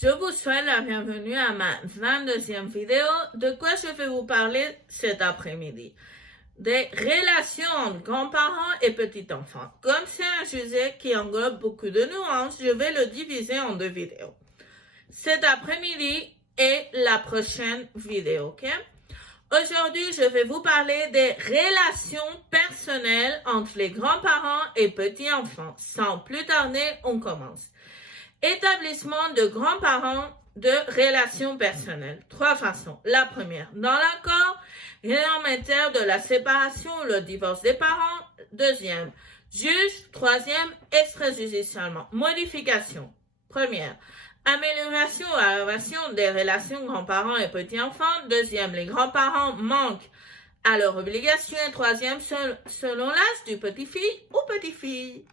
Je vous souhaite la bienvenue à ma 22e vidéo. De quoi je vais vous parler cet après-midi? Des relations entre grands-parents et petits-enfants. Comme c'est un sujet qui englobe beaucoup de nuances, je vais le diviser en 2 vidéos. Cet après-midi et la prochaine vidéo, ok? Aujourd'hui, je vais vous parler des relations personnelles entre les grands-parents et petits-enfants. Sans plus tarder, on commence. Établissement de grands-parents de relations personnelles. 3 façons. La première, dans l'accord réglementaire de la séparation ou le divorce des parents. Deuxième, juge. Troisième, extrajudicialement. Modification. Première, amélioration ou aggravation des relations grands-parents et petits-enfants. Deuxième, les grands-parents manquent à leurs obligations. Et troisième, selon l'âge du petit-fille ou petite-fille.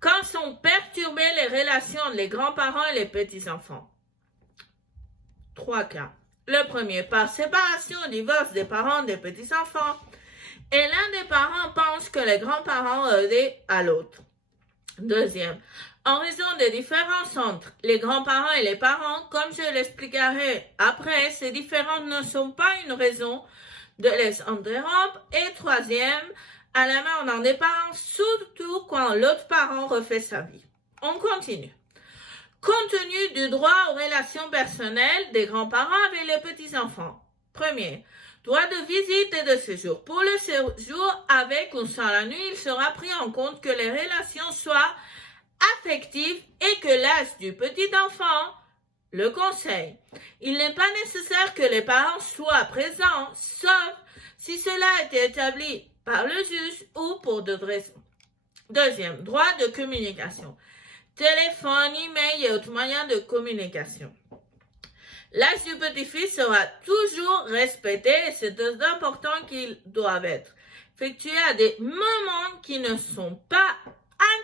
Quand sont perturbées les relations entre les grands-parents et les petits-enfants? 3 cas. Le premier, par séparation ou divorce des parents des petits-enfants. Et l'un des parents pense que les grands-parents ont aidé à l'autre. Deuxième, en raison des différences entre les grands-parents et les parents, comme je l'expliquerai après, ces différences ne sont pas une raison de les interrompre. Et troisième, à la mort d'un des parents, surtout quand l'autre parent refait sa vie. On continue. Compte tenu du droit aux relations personnelles des grands-parents avec les petits-enfants. Premier, droit de visite et de séjour. Pour le séjour avec ou sans la nuit, il sera pris en compte que les relations soient affectives et que l'âge du petit-enfant le conseille. Il n'est pas nécessaire que les parents soient présents, sauf si cela a été établi par le juge ou pour d'autres raisons. Deuxième, droit de communication. Téléphone, email et autres moyens de communication. L'âge du petit-fils sera toujours respecté et c'est important qu'ils doivent être effectués à des moments qui ne sont pas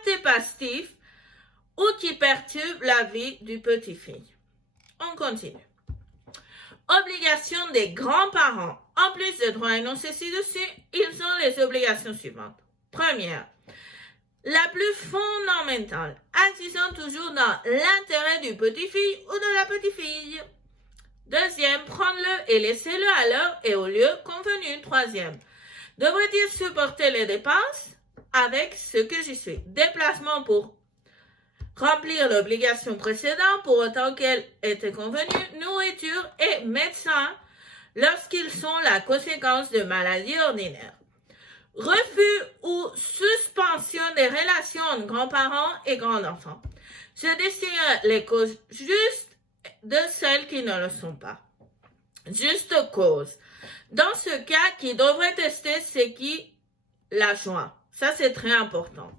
intempestifs ou qui perturbent la vie du petit-fils. On continue. Obligation des grands-parents. En plus des droits énoncés ci-dessus, ils ont les obligations suivantes. Première, la plus fondamentale, agissant toujours dans l'intérêt du petit-fils ou de la petite-fille. Deuxième, prendre-le et laisser-le à l'heure et au lieu convenu. Troisième, devrait-il supporter les dépenses avec ce que j'y suis? Déplacement pour remplir l'obligation précédente pour autant qu'elle était convenue, nourriture et médecin lorsqu'ils sont la conséquence de maladies ordinaires. Refus ou suspension des relations entre grands-parents et grands-enfants. Je dessine les causes justes de celles qui ne le sont pas. Juste cause. Dans ce cas, qui devrait tester c'est qui la joint. Ça, c'est très important.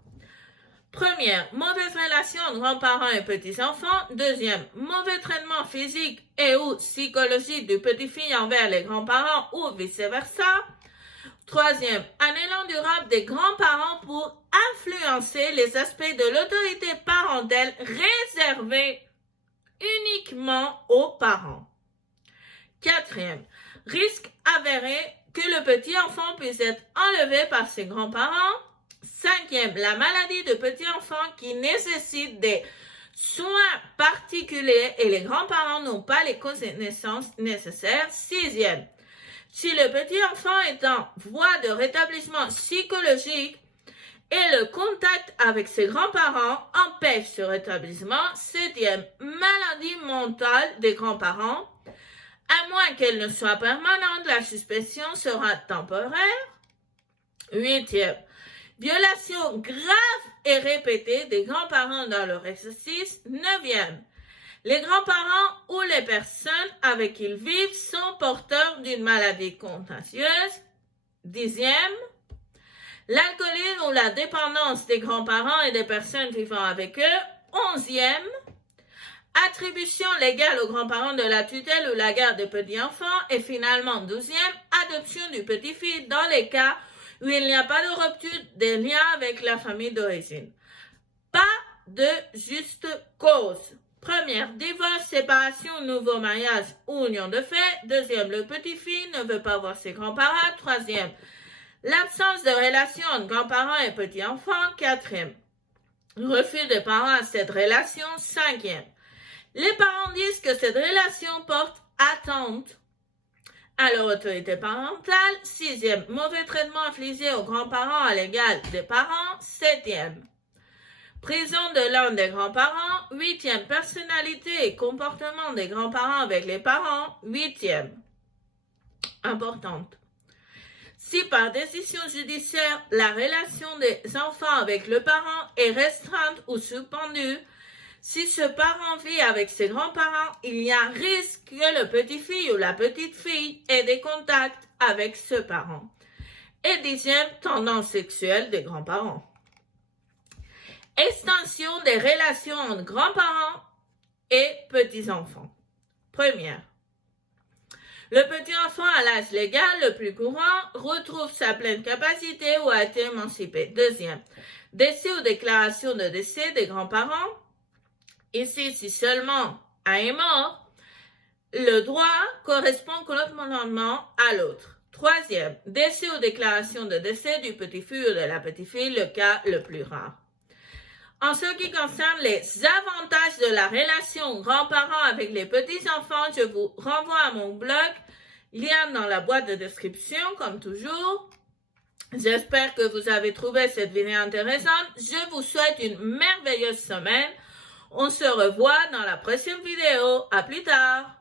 Première, mauvaise relation entre grands-parents et petits-enfants. Deuxième, mauvais traitement physique et ou psychologique du petit-fils envers les grands-parents ou vice-versa. Troisième, un élan durable des grands-parents pour influencer les aspects de l'autorité parentale réservés uniquement aux parents. Quatrième, risque avéré que le petit enfant puisse être enlevé par ses grands-parents. Cinquième, la maladie de petit enfant qui nécessite des soins particuliers et les grands-parents n'ont pas les connaissances nécessaires. Sixième, si le petit enfant est en voie de rétablissement psychologique et le contact avec ses grands-parents empêche ce rétablissement. Septième, maladie mentale des grands-parents. À moins qu'elle ne soit permanente, la suspension sera temporaire. Huitième, violation grave et répétée des grands-parents dans leur exercice. Neuvième, les grands-parents ou les personnes avec qui ils vivent sont porteurs d'une maladie contagieuse. Dixième, l'alcoolisme ou la dépendance des grands-parents et des personnes vivant avec eux. Onzième, attribution légale aux grands-parents de la tutelle ou la garde des petits-enfants. Et finalement, douzième, adoption du petit-fils dans les cas où il n'y a pas de rupture des liens avec la famille d'origine. Pas de juste cause. Première, divorce, séparation, nouveau mariage ou union de fait. Deuxième, le petit-fils ne veut pas voir ses grands-parents. Troisième, l'absence de relation entre grands-parents et petits-enfants. Quatrième, Refus des parents à cette relation. 5e. Les parents disent que cette relation porte atteinte à leur autorité parentale. 6e. Mauvais traitement infligé aux grands-parents à l'égard des parents. 7e. Prison de l'un des grands-parents. 8e. Personnalité et comportement des grands-parents avec les parents. 8e. Importante. Si par décision judiciaire, la relation des enfants avec le parent est restreinte ou suspendue, si ce parent vit avec ses grands-parents, il y a un risque que le petit-fille ou la petite-fille ait des contacts avec ce parent. Et 10e, tendance sexuelle des grands-parents. Extension des relations entre grands-parents et petits-enfants. Première. Le petit enfant à l'âge légal le plus courant retrouve sa pleine capacité ou a été émancipé. Deuxième, décès ou déclaration de décès des grands-parents. Ici, si seulement un est mort, le droit correspond correctement à l'autre. Troisième, décès ou déclaration de décès du petit-fils ou de la petite-fille, le cas le plus rare. En ce qui concerne les avantages de la relation grands-parents avec les petits-enfants, je vous renvoie à mon blog, lien dans la boîte de description, comme toujours. J'espère que vous avez trouvé cette vidéo intéressante. Je vous souhaite une merveilleuse semaine. On se revoit dans la prochaine vidéo. À plus tard.